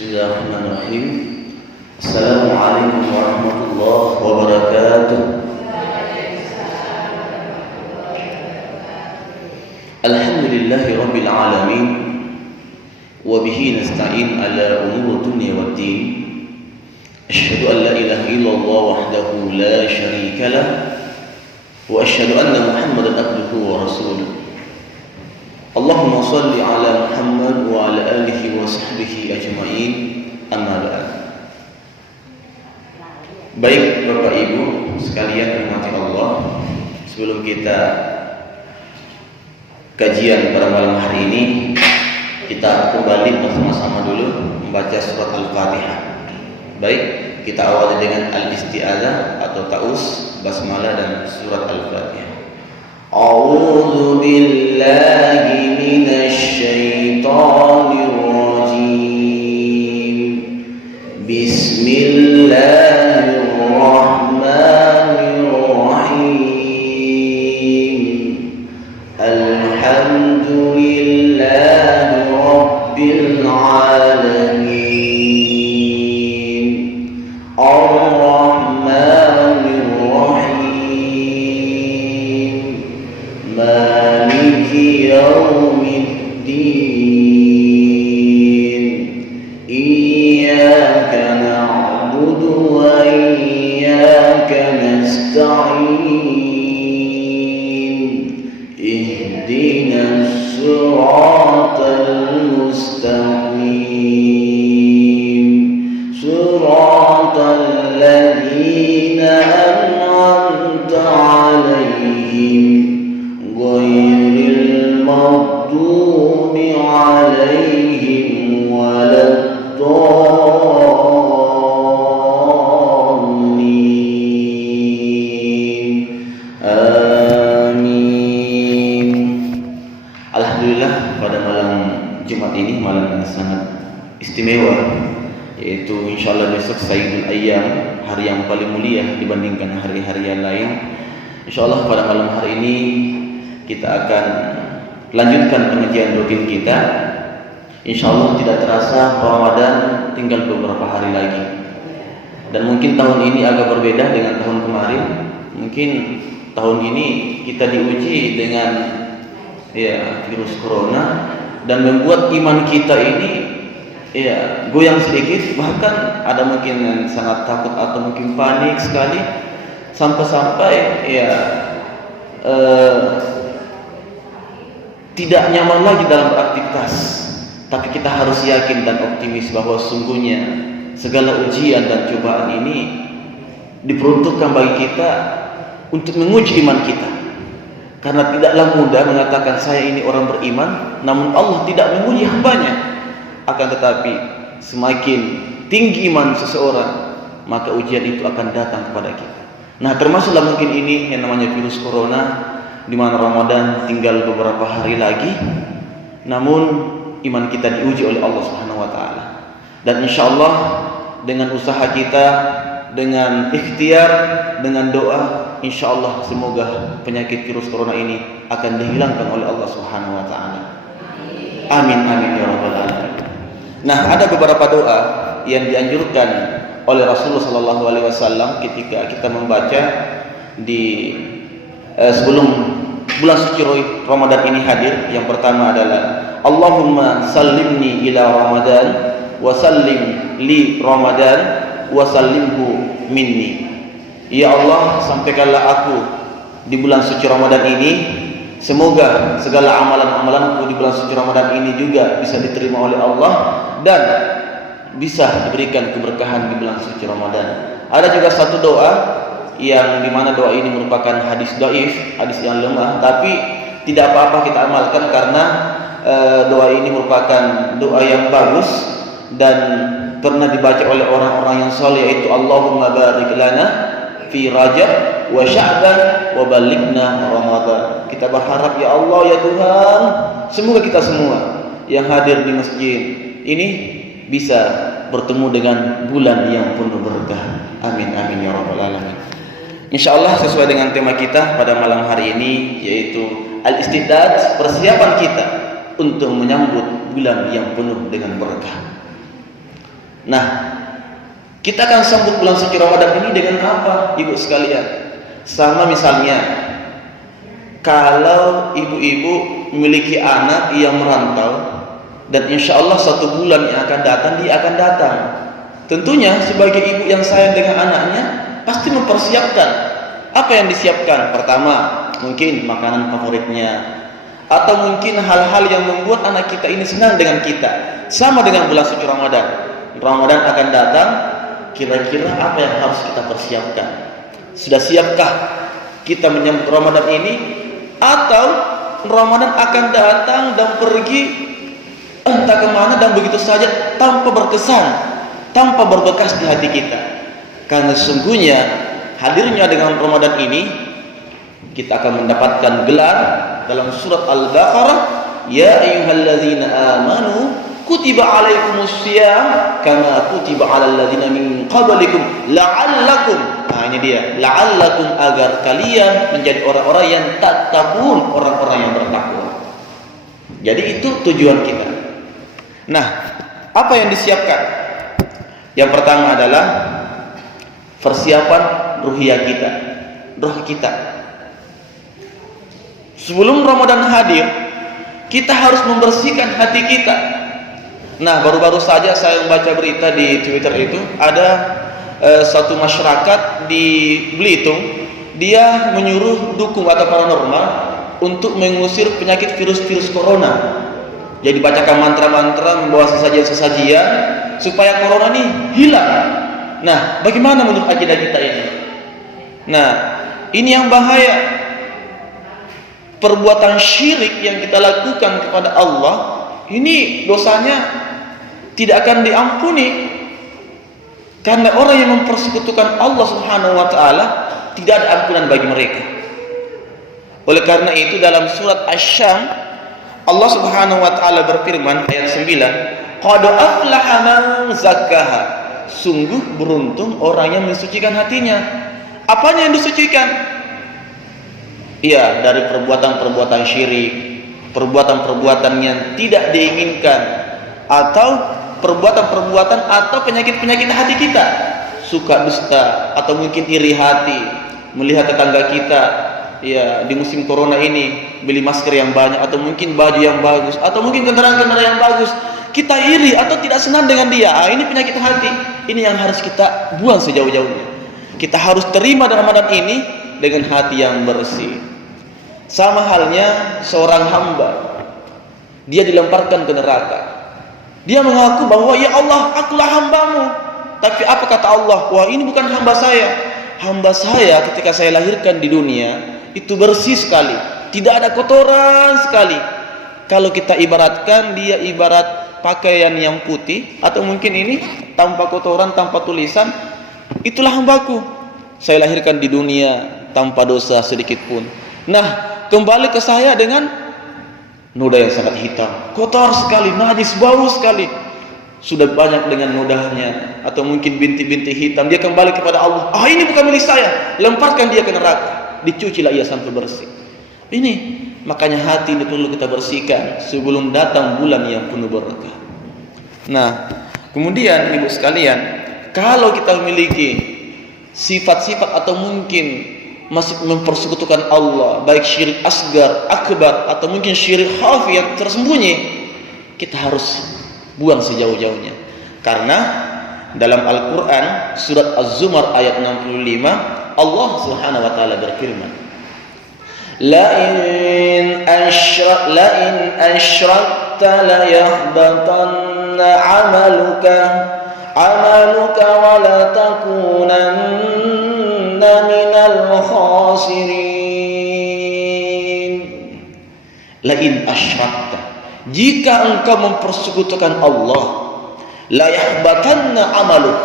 Bismillahirrahmanirrahim. Assalamualaikum warahmatullahi wabarakatuh. Alhamdulillahi rabbil alamin. Wa bihi nasta'in ala umuri dunya waddin. Asyhadu an la ilaha illallah wahdahu la syarika lah. Wa asyhadu anna Muhammadan abduhu wa rasuluh. Allahumma salli ala Muhammad wa ala alihi wa sahbihi ajma'in. Amma ba'd. Baik Bapak Ibu sekalian rahmati Allah, sebelum kita kajian pada malam hari ini, kita kembali bersama-sama dulu membaca surat Al-Fatihah. Baik, kita awali dengan al-isti'adzah atau ta'us, basmalah dan surat Al-Fatihah. A'udzu billahi minasy syaithanir rajim. Bismillahirrahmanirrahim. Alhamdulillahi rabbil alamin. Ar-Rahmanir Rahim. Maliki yaumiddin. Iyyaka na'budu wa iyyaka nasta'in. Ihdinas siratal mustaqim. Siratal ladzina an'amta 'alaihim ghairil maghdubi 'alaihim waladdallin. Amin. Alhamdulillah, pada malam Jumat ini malam yang sangat istimewa, yaitu insyaallah besok Sayyidul Ayyam, hari yang paling mulia dibandingkan hari-hari yang lain. Insyaallah pada malam hari ini kita akan lanjutkan pengajian rutin kita. Insyaallah tidak terasa Ramadan tinggal beberapa hari lagi. Dan mungkin tahun ini agak berbeda dengan tahun kemarin. Mungkin tahun ini kita diuji dengan virus corona dan membuat iman kita ini goyang sedikit, bahkan ada mungkin yang sangat takut atau mungkin panik sekali sampai-sampai tidak nyaman lagi dalam beraktivitas. Tapi kita harus yakin dan optimis bahwa sungguhnya segala ujian dan cobaan ini diperuntukkan bagi kita untuk menguji iman kita. Karena tidaklah mudah mengatakan saya ini orang beriman, namun Allah tidak menguji hambanya. Akan tetapi semakin tinggi iman seseorang, maka ujian itu akan datang kepada kita. Nah, termasuklah mungkin ini yang namanya virus corona, di mana Ramadan tinggal beberapa hari lagi, namun iman kita diuji oleh Allah Subhanahu wa taala. Dan insyaallah dengan usaha kita, dengan ikhtiar, dengan doa, insyaallah semoga penyakit virus corona ini akan dihilangkan oleh Allah Subhanahu wa taala. Amin amin ya rabbal alamin. Nah, ada beberapa doa yang dianjurkan oleh Rasulullah sallallahu alaihi wasallam ketika kita membaca di sebelum bulan suci Ramadan ini hadir. Yang pertama adalah Allahumma sallimni ila Ramadan wa sallim li Ramadan wa sallimhu minni. Ya Allah, sampaikanlah aku di bulan suci Ramadan ini, semoga segala amalan-amalanku di bulan suci Ramadan ini juga bisa diterima oleh Allah dan bisa diberikan keberkahan di bulan suci Ramadan. Ada juga satu doa yang dimana doa ini merupakan hadis dhaif, hadis yang lemah, tapi tidak apa-apa kita amalkan karena doa ini merupakan doa yang bagus dan pernah dibaca oleh orang-orang yang saleh, yaitu Allahumma barik lana fi Rajab wa Sya'ban wa balighna Ramadan. Kita berharap, ya Allah ya Tuhan, semoga kita semua yang hadir di masjid ini bisa bertemu dengan bulan yang penuh berkah. Amin amin ya rabbal alamin. Insyaallah sesuai dengan tema kita pada malam hari ini, yaitu al-isti'dad, persiapan kita untuk menyambut bulan yang penuh dengan berkah. Nah, kita akan sambut bulan suci Ramadan ini dengan apa, ibu sekalian? Sama misalnya, kalau ibu-ibu memiliki anak yang merantau, dan insya Allah 1 bulan yang akan datang, dia akan datang. Tentunya sebagai ibu yang sayang dengan anaknya, pasti mempersiapkan. Apa yang disiapkan? Pertama, mungkin makanan favoritnya, atau mungkin hal-hal yang membuat anak kita ini senang dengan kita. Sama dengan bulan suci Ramadan. Ramadan akan datang, kira-kira apa yang harus kita persiapkan? Sudah siapkah kita menyambut Ramadan ini? Atau Ramadan akan datang dan pergi entah kemana dan begitu saja tanpa berkesan, tanpa berbekas di hati kita? Karena sesungguhnya hadirnya dengan Ramadan ini, kita akan mendapatkan gelar dalam surat Al-Baqarah, ya ayyuhalladzina amanu kutiba alaikumussyam kama kutiba alal ladzina min qablikum la'allakum. Nah, ini dia, la'allakum, agar kalian menjadi orang-orang yang tattaqun, orang-orang yang bertakwa. Jadi itu tujuan kita. Nah, apa yang disiapkan? Yang pertama adalah persiapan ruhiyah kita, roh kita. Sebelum Ramadan hadir, kita harus membersihkan hati kita. Nah, baru-baru saja saya membaca berita di Twitter itu, ada satu masyarakat di Belitung, dia menyuruh dukun atau paranormal untuk mengusir penyakit virus-virus corona. Jadi bacakan mantra-mantra, membawa sesajian-sesajian supaya corona ini hilang. Nah, bagaimana menurut akidah kita ini? Nah, ini yang bahaya. Perbuatan syirik yang kita lakukan kepada Allah, ini dosanya tidak akan diampuni. Karena orang yang mempersekutukan Allah Subhanahu wa taala, tidak ada ampunan bagi mereka. Oleh karena itu dalam surat Asy-Syam, Allah Subhanahu wa taala berfirman ayat 9, qad aflaha man zakkaha. Sungguh beruntung orang yang mensucikan hatinya. Apanya yang disucikan? Iya, dari perbuatan-perbuatan syirik, perbuatan-perbuatan yang tidak diinginkan, atau perbuatan-perbuatan atau penyakit-penyakit hati kita, suka dusta, atau mungkin iri hati, melihat tetangga kita ya di musim corona ini beli masker yang banyak, atau mungkin baju yang bagus, atau mungkin kendaraan-kendaraan yang bagus, kita iri atau tidak senang dengan dia. Ini penyakit hati. Ini yang harus kita buang sejauh-jauhnya. Kita harus terima Ramadan ini dengan hati yang bersih. Sama halnya seorang hamba, dia dilemparkan ke neraka. Dia mengaku bahwa ya Allah, akulah hambamu. Tapi apa kata Allah? Wah, ini bukan hamba saya. Hamba saya ketika saya lahirkan di dunia itu bersih sekali, tidak ada kotoran sekali. Kalau kita ibaratkan, dia ibarat pakaian yang putih, atau mungkin ini tanpa kotoran, tanpa tulisan. Itulah hambaku. Saya lahirkan di dunia tanpa dosa sedikit pun. Nah, kembali ke saya dengan noda yang sangat hitam, kotor sekali, najis, bau sekali, sudah banyak dengan nodanya, atau mungkin binti-binti hitam. Dia kembali kepada Allah, ini bukan milik saya, lemparkan dia ke neraka, dicucilah ia sampai bersih. Ini makanya hati ini perlu kita bersihkan sebelum datang bulan yang penuh berkah. Nah, kemudian ibu sekalian, kalau kita memiliki sifat-sifat atau mungkin masih mempersekutukan Allah, baik syirik asgar, akbar, atau mungkin syirik khafi yang tersembunyi, kita harus buang sejauh-jauhnya. Karena dalam Al-Quran surat Az-Zumar ayat 65, Allah Subhanahu wa taala berfirman, la in asyrakta la yahbatanna amaluka wa la takunanna minal khasirin. La in asyrakta, jika engkau mempersekutukan Allah, la yahbatanna amaluk,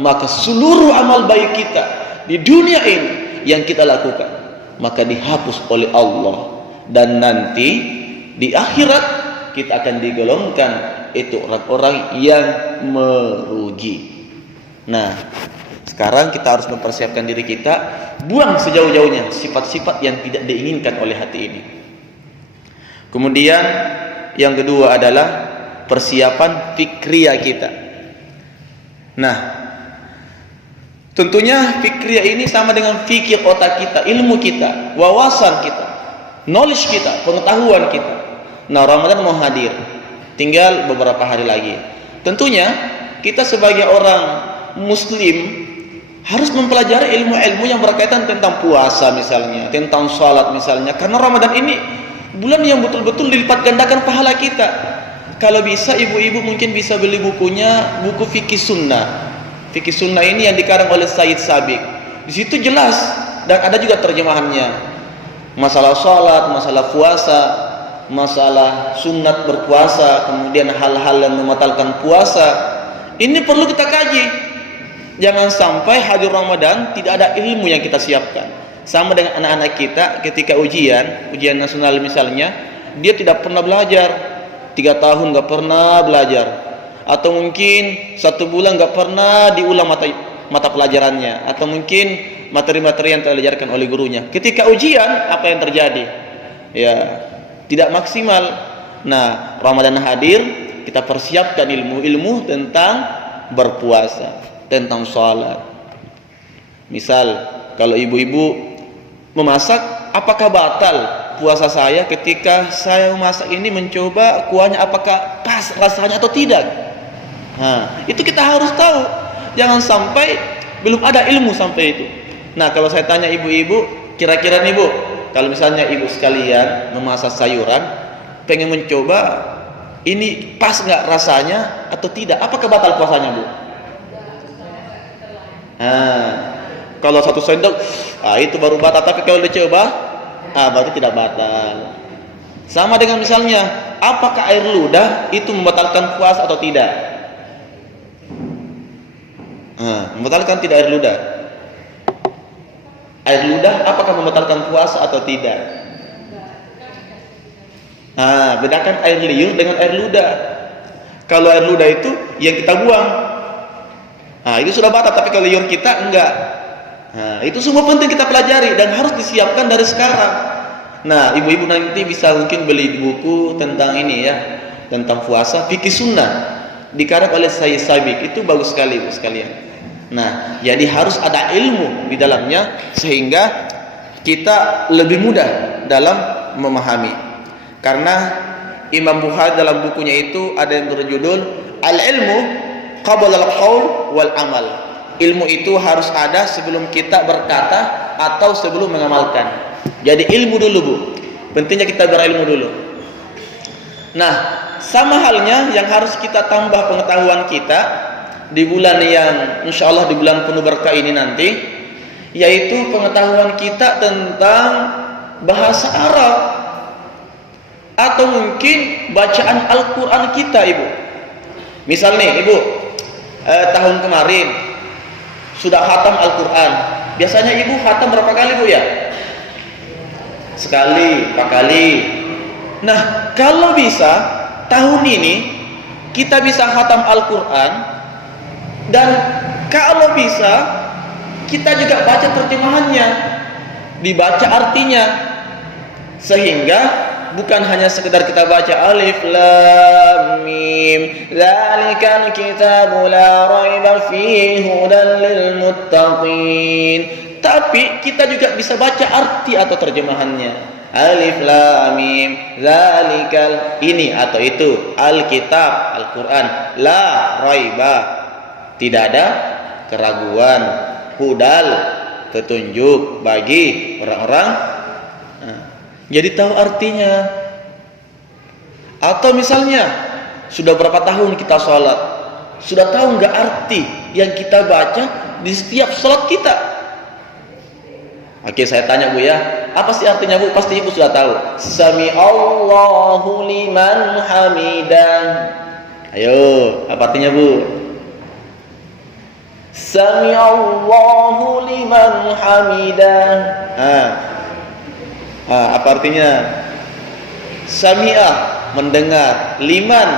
maka seluruh amal baik kita di dunia ini yang kita lakukan, maka dihapus oleh Allah. Dan nanti di akhirat kita akan digolongkan itu orang-orang yang merugi. Nah, sekarang kita harus mempersiapkan diri kita, buang sejauh-jauhnya sifat-sifat yang tidak diinginkan oleh hati ini. Kemudian yang kedua adalah persiapan fikriyah kita. Nah, tentunya fikriyah ini sama dengan fikir otak kita, ilmu kita, wawasan kita, knowledge kita, pengetahuan kita. Nah, Ramadan mau hadir, tinggal beberapa hari lagi. Tentunya kita sebagai orang muslim harus mempelajari ilmu-ilmu yang berkaitan tentang puasa misalnya, tentang sholat misalnya, karena Ramadan ini bulan yang betul-betul dilipat gandakan pahala kita. Kalau bisa ibu-ibu mungkin bisa beli bukunya, buku fikih sunnah. Fikih sunnah ini yang dikarang oleh Sayyid Sabiq. Di situ jelas dan ada juga terjemahannya. Masalah sholat, masalah puasa, masalah sunat berpuasa, kemudian hal-hal yang membatalkan puasa. Ini perlu kita kaji. Jangan sampai hadir Ramadan tidak ada ilmu yang kita siapkan. Sama dengan anak-anak kita ketika ujian nasional misalnya, dia tidak pernah belajar. 3 tahun nggak pernah belajar, atau mungkin 1 bulan nggak pernah diulang mata pelajarannya, atau mungkin materi-materi yang diajarkan oleh gurunya. Ketika ujian, apa yang terjadi? Ya, tidak maksimal. Nah, Ramadan hadir, kita persiapkan ilmu-ilmu tentang berpuasa, tentang sholat. Misal, kalau ibu-ibu memasak, apakah batal puasa saya ketika saya memasak ini, mencoba kuahnya apakah pas rasanya atau tidak? Nah, itu kita harus tahu. Jangan sampai belum ada ilmu sampai itu. Nah, kalau saya tanya ibu-ibu, kira-kira nih Bu, kalau misalnya ibu sekalian memasak sayuran, pengen mencoba ini pas nggak rasanya atau tidak, apakah batal puasanya Bu? Nah, kalau 1 sendok, itu baru batal. Tapi kalau dicoba, berarti tidak batal. Sama dengan misalnya, apakah air ludah itu membatalkan puasa atau tidak? Membatalkan tidak air ludah? Air ludah apakah membatalkan puasa atau tidak? Bedakan air liur dengan air ludah. Kalau air ludah itu yang kita buang, itu sudah batal. Tapi kalau liur kita enggak. Itu semua penting kita pelajari dan harus disiapkan dari sekarang. Nah, ibu-ibu nanti bisa mungkin beli buku tentang ini ya, tentang puasa, fikih sunnah, dikarang oleh Sayyid Sabiq. Itu bagus sekali Bu sekalian. Nah, jadi harus ada ilmu di dalamnya sehingga kita lebih mudah dalam memahami. Karena Imam Bukhari dalam bukunya itu ada yang berjudul Al-ilmu qabla al-qaul wal amal. Ilmu itu harus ada sebelum kita berkata atau sebelum mengamalkan. Jadi ilmu dulu Bu, pentingnya kita berilmu dulu. Nah, sama halnya yang harus kita tambah pengetahuan kita di bulan yang insya Allah di bulan penuh berkah ini nanti, yaitu pengetahuan kita tentang bahasa Arab atau mungkin bacaan Al-Quran kita Ibu. Misal nih Ibu, tahun kemarin sudah khatam Al-Quran. Biasanya ibu khatam berapa kali Bu ya? Sekali, 4 kali. Nah, kalau bisa tahun ini kita bisa khatam Al-Quran, dan kalau bisa kita juga baca terjemahannya, dibaca artinya, sehingga bukan hanya sekedar kita baca alif lam mim zalikal kitabu la raiba fihi hudan lil muttaqin, tapi kita juga bisa baca arti atau terjemahannya. Alif lam mim zalikal, ini atau itu, alkitab Al-Quran, la raiba, tidak ada keraguan, hudal, petunjuk bagi orang-orang. Jadi tahu artinya. Atau misalnya sudah berapa tahun kita sholat, sudah tahu nggak arti yang kita baca di setiap sholat kita? Oke, saya tanya Bu ya, apa sih artinya Bu? Pasti Ibu sudah tahu. Sami Allahu liman hamidah. Ayo, apa artinya Bu? Sami Allahu liman hamidah. Apa artinya? Sami'ah, mendengar, liman,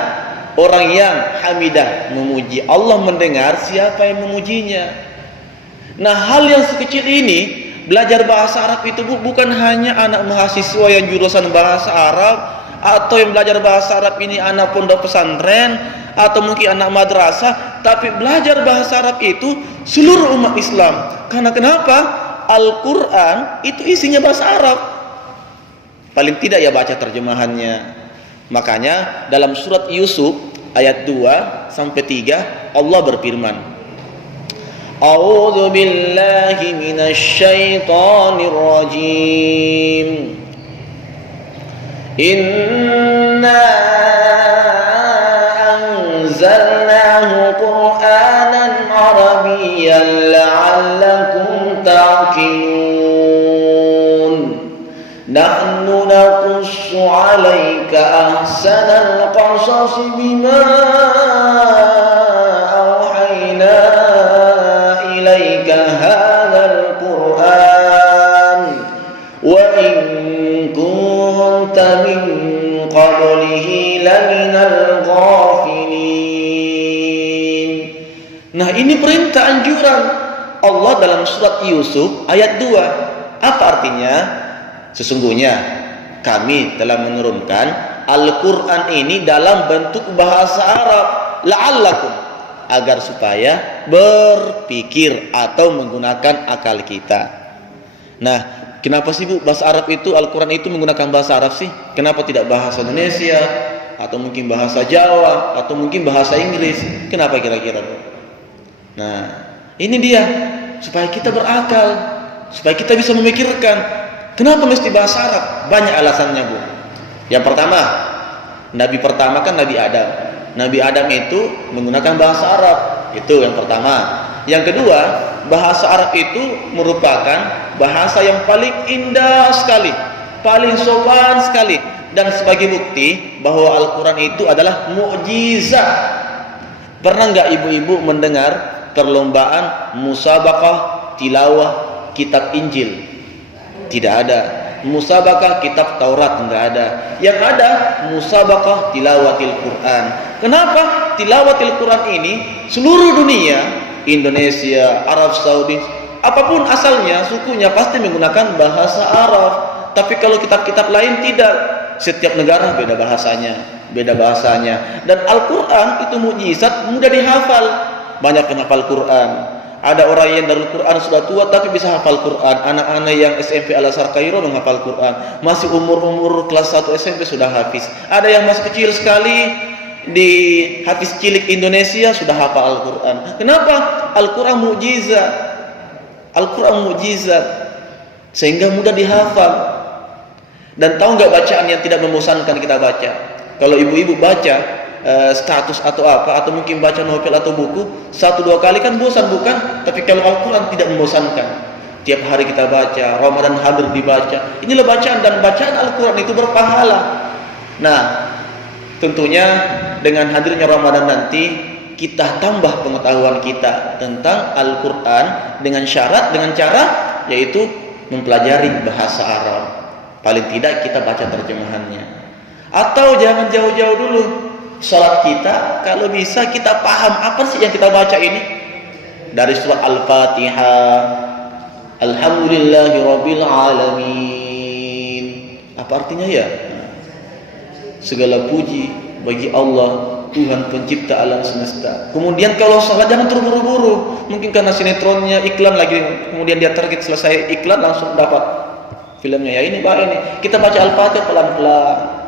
orang yang hamidah, memuji. Allah mendengar siapa yang memujinya. Nah, hal yang sekecil ini, belajar bahasa Arab itu Bu, bukan hanya anak mahasiswa yang jurusan bahasa Arab, atau yang belajar bahasa Arab ini anak pondok pesantren, atau mungkin anak madrasah. tapi belajar bahasa Arab itu seluruh umat Islam. Karena kenapa? Al-Quran itu isinya bahasa Arab. Paling tidak ya baca terjemahannya. Makanya dalam surat Yusuf ayat 2 sampai 3 Allah berfirman, A'udzu billahi minasy syaithanir rajim. Inna anzalnahu Qur'anan Arabiyyan la'allakum ta'qilun. Nahnu naqussu 'alaika ahsanal qasas bima awhayna ilaika hadzal Qur'an wa in kunta min qablihi laminal ghafilin. Nah, ini perintah anjuran Allah dalam surat Yusuf ayat 2. Apa artinya? Sesungguhnya kami telah menurunkan Al-Quran ini dalam bentuk bahasa Arab la'allakum, agar supaya berpikir atau menggunakan akal kita. Nah, kenapa sih Bu bahasa Arab itu, Al-Quran itu menggunakan bahasa Arab sih? Kenapa tidak bahasa Indonesia atau mungkin bahasa Jawa atau mungkin bahasa Inggris? Kenapa kira-kira Bu? Nah, ini dia supaya kita berakal, supaya kita bisa memikirkan. Kenapa mesti bahasa Arab? Banyak alasannya Bu. Yang pertama, Nabi pertama kan Nabi Adam. Nabi Adam itu menggunakan bahasa Arab. Itu yang pertama. Yang kedua, bahasa Arab itu merupakan bahasa yang paling indah sekali, paling sopan sekali. Dan sebagai bukti bahwa Al-Quran itu adalah mukjizat. Pernah nggak ibu-ibu mendengar perlombaan musabaqah tilawah kitab Injil? Tidak ada. Musabaqah kitab Taurat enggak ada. Yang ada musabaqah tilawatil Quran. Kenapa? Tilawatil Quran ini seluruh dunia, Indonesia, Arab Saudi, apapun asalnya, sukunya pasti menggunakan bahasa Arab. Tapi kalau kitab-kitab lain tidak. Setiap negara beda bahasanya, beda bahasanya. Dan Al-Quran itu mukjizat, mudah dihafal. Banyak yang hafal Quran. Ada orang yang dari Quran sudah tua tapi bisa hafal Quran. Anak-anak yang SMP Al-Azhar Kairo menghafal Quran. Masih umur-umur kelas 1 SMP sudah hafiz. Ada yang masih kecil sekali di hafiz cilik Indonesia sudah hafal Al-Quran. Kenapa? Al-Quran mukjizat. Al-Quran mukjizat sehingga mudah dihafal. Dan tahu nggak bacaan yang tidak membosankan kita baca? Kalau ibu-ibu baca status atau apa, atau mungkin baca novel atau buku 1-2 kali kan bosan, bukan? Tapi kalau Al-Quran tidak membosankan, tiap hari kita baca, Ramadan hadir dibaca. Inilah bacaan, dan bacaan Al-Quran itu berpahala. Nah, tentunya dengan hadirnya Ramadan nanti kita tambah pengetahuan kita tentang Al-Quran dengan syarat, dengan cara yaitu mempelajari bahasa Arab. Paling tidak kita baca terjemahannya. Atau jangan jauh-jauh dulu. Salat kita kalau bisa kita paham apa sih yang kita baca ini. Dari surat Al-Fatihah, Alhamdulillahirabbil alamin. Apa artinya ya? Segala puji bagi Allah, Tuhan pencipta alam semesta. Kemudian kalau salat jangan terburu-buru. Mungkin karena sinetronnya iklan lagi, kemudian dia target selesai iklan langsung dapat filmnya. Ya ini Pak, ini. Kita baca Al-Fatihah pelan-pelan.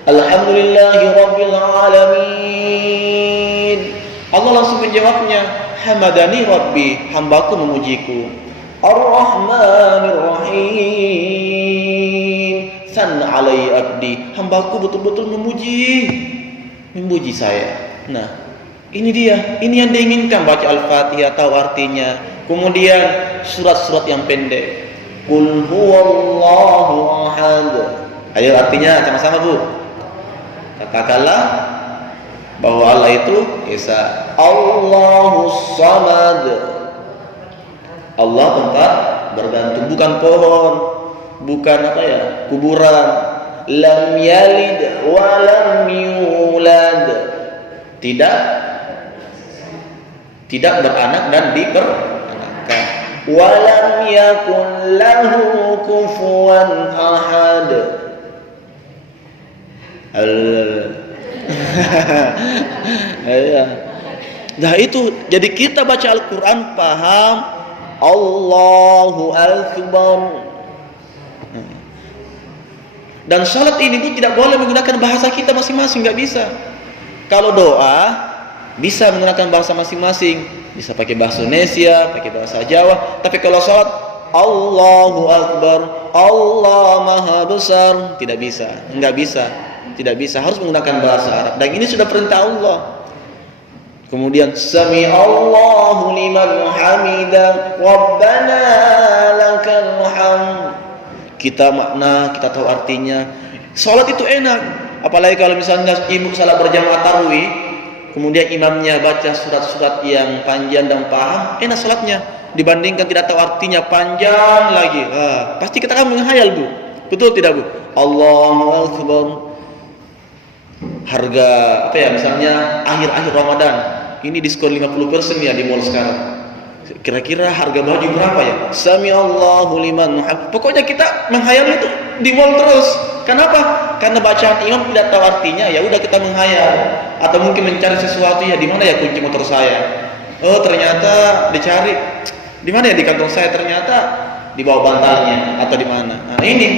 Alhamdulillahirabbil alamin. Allah langsung menjawabnya, hamadani rabbi, hambaku memujiku. Ar-Rahmanir Rahim, sanna alai abdi, hambaku betul-betul memuji saya. Nah, ini dia, ini yang diinginkan. Baca Al-Fatihah, tahu artinya. Kemudian surat-surat yang pendek. Qul huwallahu ahad. Ayo artinya sama-sama Bu. Katakanlah bahwa Allah itu Esa. Allahus Samad. Allah tempat bergantung, bukan pohon, bukan apa ya, kuburan. Lam yalid wa lam yulad. Tidak beranak dan diperanakkan. Wa lam yakun lahu kufuwan ahad. Nah itu, jadi kita baca Al-Quran paham Allahu Akbar. Dan salat ini pun tidak boleh menggunakan bahasa kita masing-masing, nggak bisa. Kalau doa bisa menggunakan bahasa masing-masing, bisa pakai bahasa Indonesia, pakai bahasa Jawa. Tapi kalau salat Allahu Akbar, Allah Maha Besar, tidak bisa, nggak bisa, tidak bisa. Harus menggunakan bahasa Arab. Dan ini sudah perintah Allah. Kemudian Sami Allahu liman hamidah, Rabbana lakal hamd. Kita makna, kita tahu artinya. Salat itu enak, apalagi kalau misalnya ibu salat berjamaah tarawih, kemudian imamnya baca surat-surat yang panjang dan paham, enak salatnya dibandingkan tidak tahu artinya panjang lagi. Pasti kita akan menghayal, Bu. Betul tidak, Bu? Allahu Akbar. Harga apa ya, misalnya akhir-akhir Ramadan, ini diskon 50% ya di mall sekarang. Kira-kira harga baju berapa ya? Sami Allahu liman hamd. Pokoknya kita menghayal itu di mall terus. Kenapa? Karena bacaan imam tidak tahu artinya, ya udah kita menghayal. Atau mungkin mencari sesuatu, ya di mana ya kunci motor saya? Oh, ternyata dicari. Di mana ya di kantong saya? Ternyata di bawah bantalnya atau di mana. Nah, ini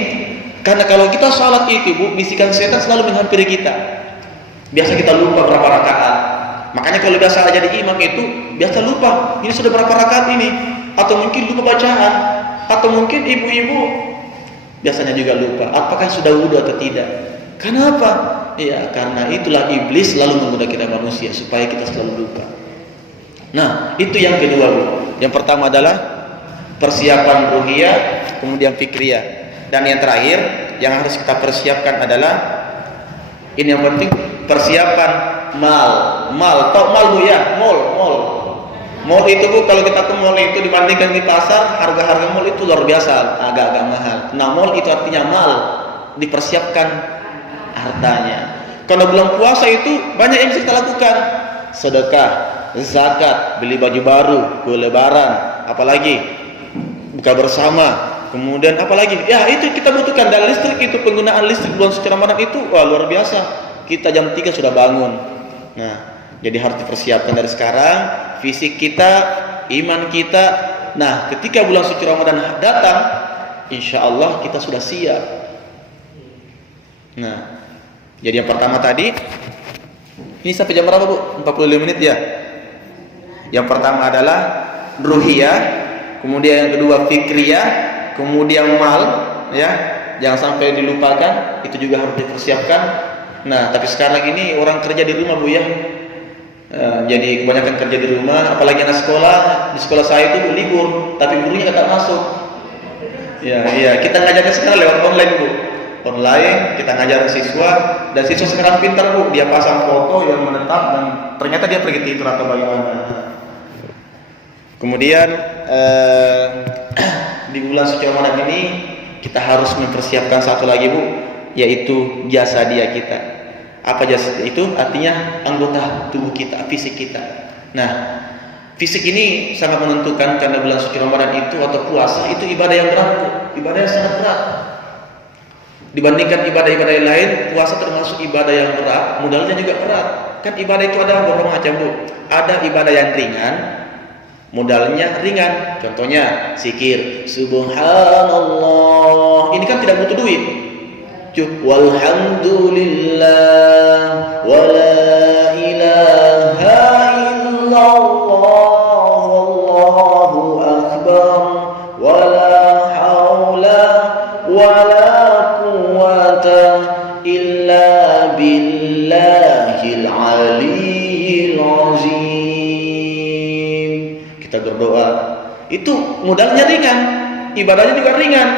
karena kalau kita salat itu, Bu, bisikan setan selalu menghampiri kita. Biasa kita lupa berapa rakaat. Makanya kalau biasa jadi imam itu biasa lupa, ini sudah berapa rakaat ini, atau mungkin lupa bacaan, atau mungkin ibu-ibu biasanya juga lupa apakah sudah wudu atau tidak. Kenapa? Ya karena itulah iblis selalu menggoda kita manusia supaya kita selalu lupa. Nah itu yang kedua, Bu. Yang pertama adalah persiapan ruhiyah, kemudian fikriyah, dan yang terakhir yang harus kita persiapkan adalah ini yang penting, persiapan mal. Tau mal, Bu ya? Mall itu, Bu, kalau kita ke mall itu dibandingkan di pasar, harga-harga mall itu luar biasa, agak-agak mahal. Nah, mall itu artinya mal, dipersiapkan hartanya. Kalau bulan puasa itu banyak yang bisa kita lakukan. Sedekah, zakat, beli baju baru, lebaran, apalagi buka bersama. Kemudian apalagi? Ya, itu kita butuhkan. Dan listrik itu, penggunaan listrik bulan suci Ramadan itu luar biasa. Kita jam 3 sudah bangun. Nah, jadi harus dipersiapkan dari sekarang, fisik kita, iman kita. Nah, ketika bulan suci Ramadan datang, insya Allah kita sudah siap. Nah, jadi yang pertama tadi, ini sampai jam berapa, Bu? 45 menit ya. Yang pertama adalah ruhiyah, kemudian yang kedua fikriyah, kemudian mal, ya, jangan sampai dilupakan, itu juga harus dipersiapkan. Nah, tapi sekarang ini orang kerja di rumah, Bu ya. Jadi kebanyakan kerja di rumah, apalagi anak sekolah. Di sekolah saya itu libur, tapi gurunya nggak masuk. Ya, kita ngajarnya sekarang lewat online, Bu. Online kita ngajar siswa, dan siswa sekarang pintar, Bu. Dia pasang foto yang menetap dan ternyata dia pergi tidur atau bagaimana. Kemudian di bulan suci Ramadan ini kita harus mempersiapkan satu lagi, Bu, yaitu jasa dia kita. Apa jasa itu? Artinya anggota tubuh kita, fisik kita. Nah, fisik ini sangat menentukan, karena bulan suci Ramadan itu atau puasa itu ibadah yang berat, Bu. Ibadah yang sangat berat. Dibandingkan ibadah-ibadah yang lain, puasa termasuk ibadah yang berat, modalnya juga berat. Kan ibadah itu ada beberapa macam, Bu. Ada ibadah yang ringan, modalnya ringan. Contohnya zikir, subhanallah. Ini kan tidak butuh duit. Walhamdulillah wa la ilaha illallah wallahu akbar wa la haula wa la quwata illa billahil aliyyil azim. Kita berdoa, itu modalnya ringan, ibadahnya juga ringan.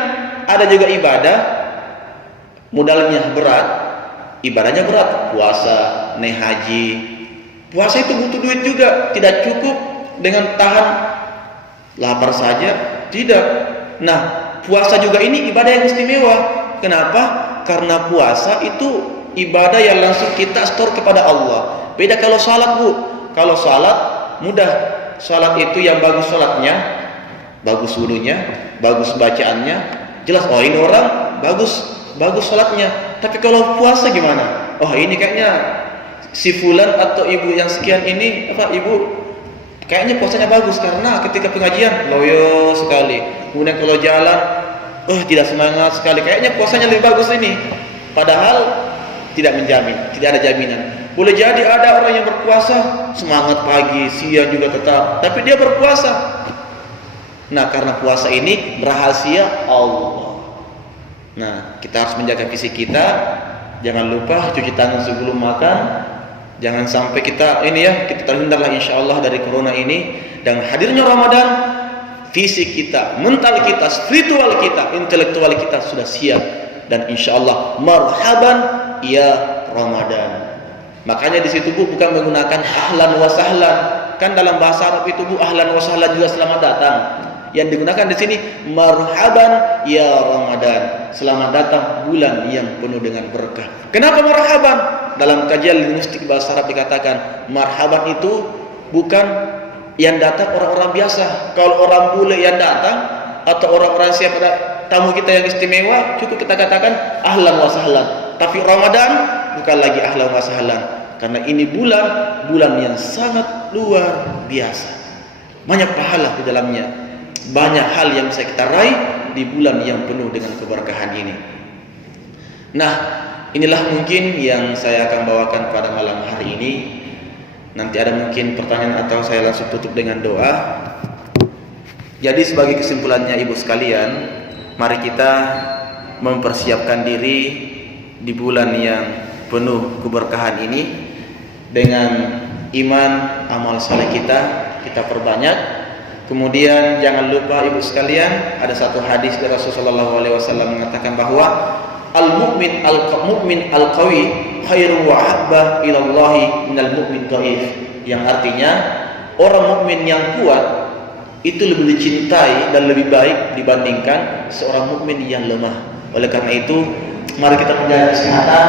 Ada juga ibadah modalnya berat, ibadahnya berat. Puasa, naik haji. Puasa itu butuh duit juga, tidak cukup dengan tahan lapar saja, tidak. Nah, puasa juga ini ibadah yang istimewa. Kenapa? Karena puasa itu ibadah yang langsung kita store kepada Allah. Beda kalau salat, Bu. Kalau salat mudah. Salat itu yang bagus salatnya, bagus wudunya, bagus bacaannya, jelas oh ini orang bagus salatnya. Tapi kalau puasa gimana? Oh ini kayaknya si fulan atau ibu yang sekian ini, ibu kayaknya puasanya bagus karena ketika pengajian loyo sekali. Kemudian kalau jalan, tidak semangat sekali. Kayaknya puasanya lebih bagus ini. Padahal tidak menjamin, tidak ada jaminan. Boleh jadi ada orang yang berpuasa semangat pagi, siang juga tetap, tapi dia berpuasa. Nah, karena puasa ini rahasia Allah. Nah, kita harus menjaga fisik kita. Jangan lupa cuci tangan sebelum makan. Jangan sampai kita kita terhindarlah insyaallah dari corona ini. Dan hadirnya Ramadan, fisik kita, mental kita, spiritual kita, intelektual kita sudah siap. Dan insyaallah marhaban ya Ramadan. Makanya di situ Bu bukan menggunakan ahlan wa sahlan. Kan dalam bahasa Arab itu Bu ahlan wa sahlan juga selamat datang. Yang digunakan di sini marhaban ya Ramadan. Selamat datang bulan yang penuh dengan berkah. Kenapa marhaban? Dalam kajian linguistik bahasa Arab dikatakan marhaban itu bukan yang datang orang-orang biasa. Kalau orang bule yang datang atau orang-orang siapa tamu kita yang istimewa, cukup kita katakan ahlan wa sahlan. Tapi Ramadan bukan lagi ahlan wa sahlan, karena ini bulan yang sangat luar biasa. Banyak pahala di dalamnya. Banyak hal yang bisa kita raih di bulan yang penuh dengan keberkahan ini. Nah, inilah mungkin yang saya akan bawakan pada malam hari ini. Nanti ada mungkin pertanyaan atau saya langsung tutup dengan doa. Jadi sebagai kesimpulannya Ibu sekalian, mari kita mempersiapkan diri di bulan yang penuh keberkahan ini dengan iman, amal saleh kita perbanyak. Kemudian jangan lupa Ibu sekalian, ada satu hadis dari Rasulullah SAW mengatakan bahwa al-mu'min al-qawi khairu wa ahabba ila Allah minal mu'min dhaif, yang artinya orang mukmin yang kuat itu lebih dicintai dan lebih baik dibandingkan seorang mukmin yang lemah. Oleh karena itu, mari kita menjaga kesehatan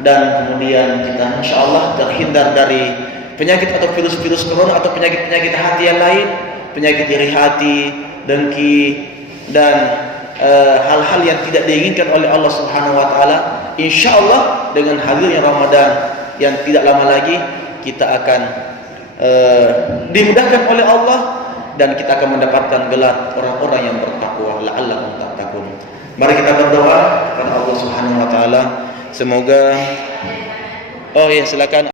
dan kemudian kita insyaallah terhindar dari penyakit atau virus-virus corona atau penyakit-penyakit hati yang lain, penyakit iri hati, dengki, dan hal-hal yang tidak diinginkan oleh Allah Subhanahu wa taala. Insyaallah dengan hadirnya Ramadan yang tidak lama lagi, kita akan dimudahkan oleh Allah dan kita akan mendapatkan gelar orang-orang yang bertakwa, la'allakum tattaqun. Mari kita berdoa kepada Allah Subhanahu wa taala, semoga silakan.